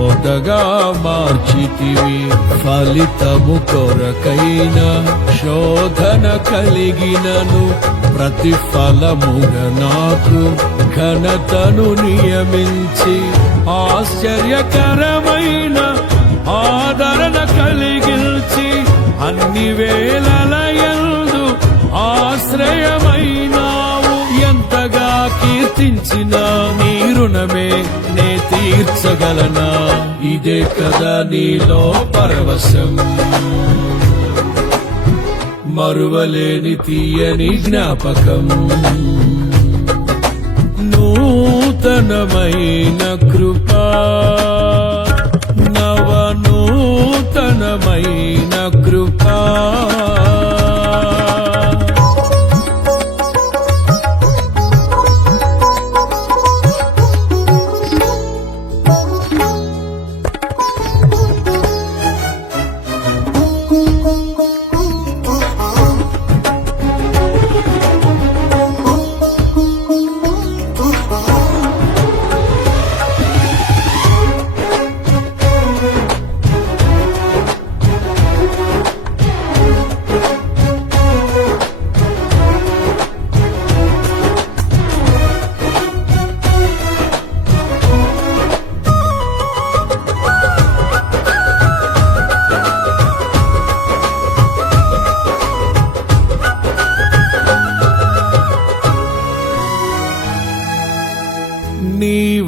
కోటగా మార్చితివి. ఫలితము కొరకైన శోధన కలిగినను. ప్రతిఫలముగా నాకు ఘనతను నియమించి ఆశ్చర్యకరమైన ఆదరణ కలిగించి అన్ని వేళల ఎందు ఎంతగా కీర్తించిన నీ రుణమే నే తీర్చగలనా? ఇదే కదా నీలో పరవశం. మరువలేని తీయని జ్ఞాపకం. నూతనమైన కృపా నవనూతనమైన కృపా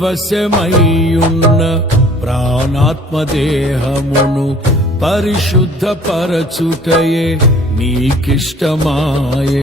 వశమయ్యున్న ప్రాణాత్మదేహమును పరిశుద్ధపరచుటయే నీకిష్టమాయే.